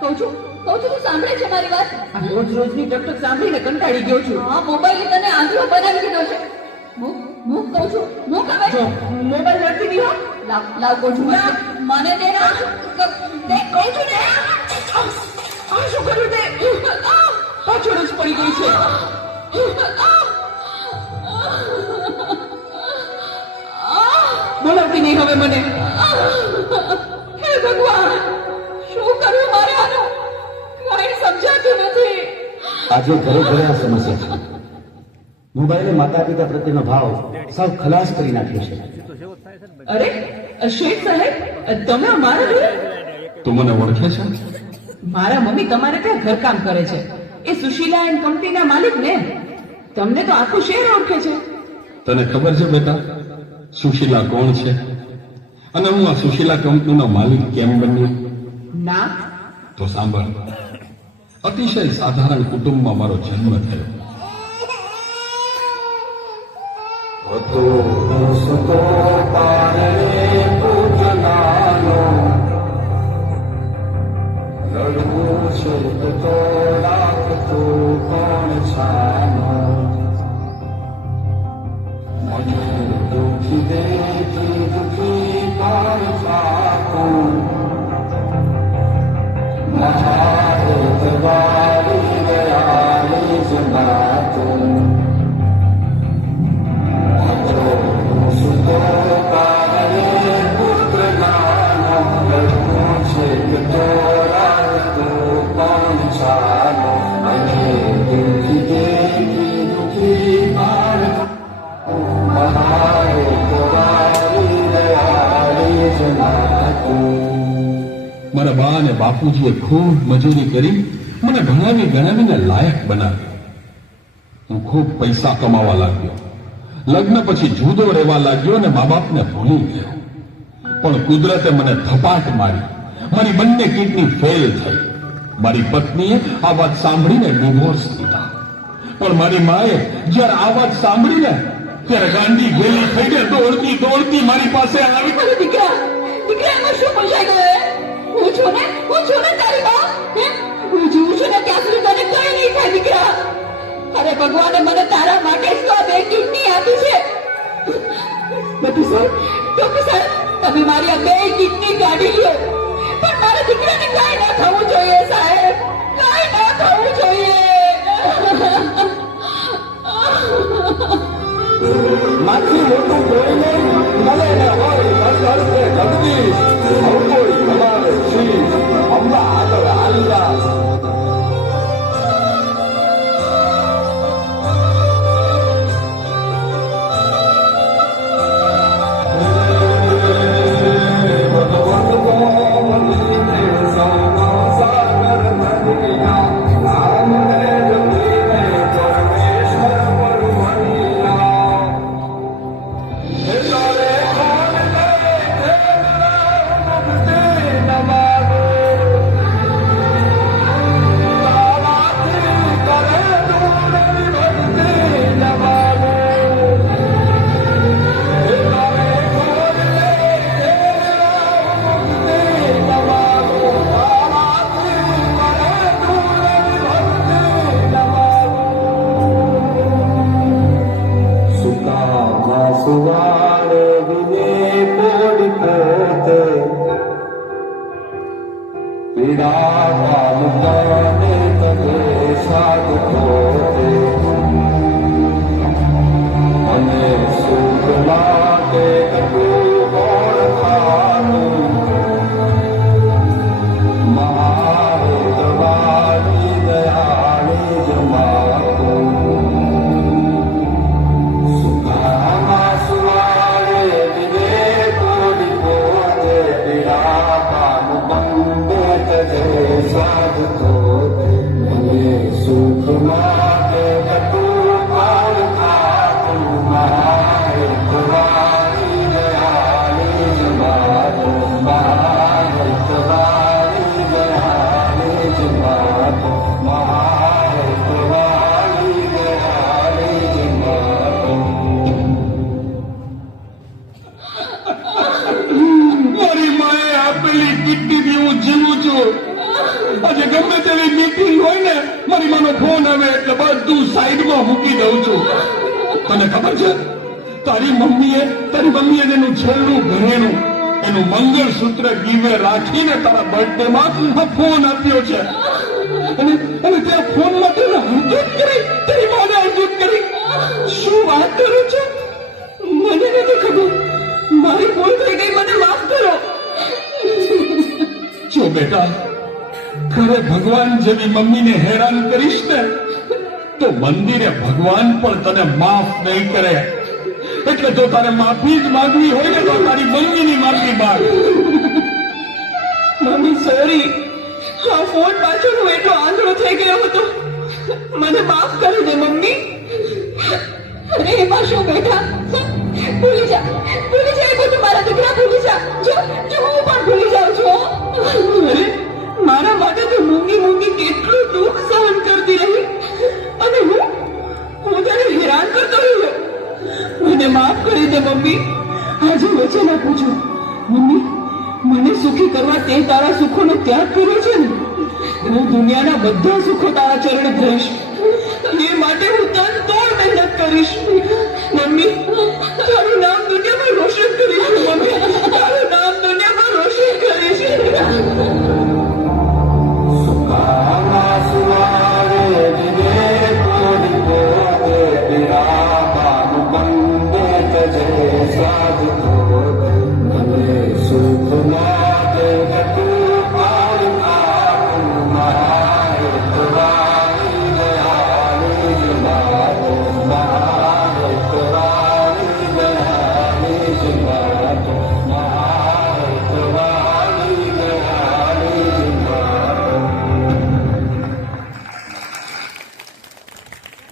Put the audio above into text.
કહું છું તું સાંભળે છે મારી વાત? આ રોજ રોજની ટકટક સાંભળીને કંટાળી ગયો છું. હા, મોબાઈલ તને આંધળો બનાવી દીધો છે. હું કહું છું હું હવે જો મોબાઈલ નથી દીધો. લાવ કહું છું મને દે ના દે કહું છું ને. આ શું કર્યું તે? પાછળ જ પડી ગઈ છે. બોલાવતી નહીં હવે મને. હે ભગવાન, શું કરવું મારે આનું? કઈ સમજાતું નથી. આજે ઘરે ઘરે આ સમસ્યા છે. મોબાઈલે માતા પિતા પ્રત્યેનો ભાવ સાવ ખલાસ કરી નાખ્યો છે. અરે શેઠ સાહેબ, તમે અમારા ઘરે? તું મને ઓળખે છે? મારા મમ્મી તમારે ત્યાં ઘરકામ કરે છે. એ સુશીલા એન્ડ કંપનીના માલિક ને. તમને તો આખું શહેર ઓળખે છે. તને ખબર છે બેટા સુશીલા કોણ છે અને હું આ સુશીલા કંપનીનો માલિક કેમ બન્યો? ના. તો સાંભળ. અતિશય સાધારણ કુટુંબમાં મારો જન્મ થયો. મારા બા અને બાપુજીએ ખૂબ મજૂરી કરી મને ભણાવીને લાયક બનાવ્યો. હું ખૂબ પૈસા કમાવા લાગ્યો. લગ્ન પછી જુદો રહેવા લાગ્યો અને મા બાપને ભૂલી ગયો. પણ કુદરતે મને ધપાટ મારી. મારી બંને કિડની ફેલ થઈ. મારી પત્નીએ આ વાત સાંભળીને ડિવોર્સ લીધા. પણ મારી માએ જ્યારે આ વાત સાંભળીને ત્યારે ગાંડી ગેલી થઈને દોડતી મારી પાસે આવી. અરે દીકરા એમાં શું પૂછાઈ ગયો? હું છું ને તારી બા. હું જીવું છું ને ત્યાં સુધી તને કઈ નહીં થાય દીકરા. અરે ભગવાને મને તારા માટે જ તો આ બે કિડની આપી છે. ડોક્ટર સાહેબ, તમે મારી આ બે કિડની કાઢી લ્યો, પણ મારા દીકરાને કઈ ના થવું જોઈએ સાહેબ, કઈ ના થવું જોઈએ. માથી મોટું કોઈને મળે ને હોય અર્થે જગદીશ અવકોઈ તમારે શ્રી અમ્મા આગળ આલિયા. સુખમાં આજે ગમે તેવી મીટિંગ હોય ને મારી માનો ફોન આવે એટલે બધું સાઈડમાં મૂકી દઉં છું. તને ખબર છે તારી મમ્મીએ એનું છેલ્લું ઘરેણું એનું મંગળસૂત્ર ગીવે રાખીને તારા બર્થડે માં આ ફોન આપ્યો છે. અને તે ફોન માટે અડધૂત કરી તારી માને અડધૂત કરી. શું વાત કરો છો? મને નથી ખબર. મારી ભૂલ થઈ ગઈ, મને માફ કરો. જો બેટા ઘરે ભગવાન જેવી મમ્મીને હેરાન કરીશ ને તો મંદિરે ભગવાન પણ તને માફ નહીં કરે. એટલે જો તારે માફી જ માંગવી હોય ને તો તારી મમ્મીની માફી માંગ. મમ્મી સોરી, આ ફોન પાછળ હું એટલો આંધળો થઈ ગયો હતો. મને માફ કરી દે મમ્મી. અરે એમાં શું બેટા, ભૂલી જા એ બધું મારા દીકરા, ભૂલી જા. જો હું પણ ભૂલી જાઉં છું. અરે મારા માટે તો મૂંગી કેટલું દુઃખ સહન કરતી રહી અને હું તને હેરાન કરતો રહ્યો. મને માફ કરી દે મમ્મી. આજે વચન આપું છું મમ્મી, મને સુખી કરવા તે તારા સુખોનો ત્યાગ કર્યો છે ને, હું દુનિયાના બધા સુખો તારા ચરણે ધરીશ. એ માટે હું તન તોડ મહેનત કરીશ. મમ્મી તારું નામ દુનિયામાં રોશન કરીશ. મમ્મી તારું નામ દુનિયામાં રોશન કરીશ.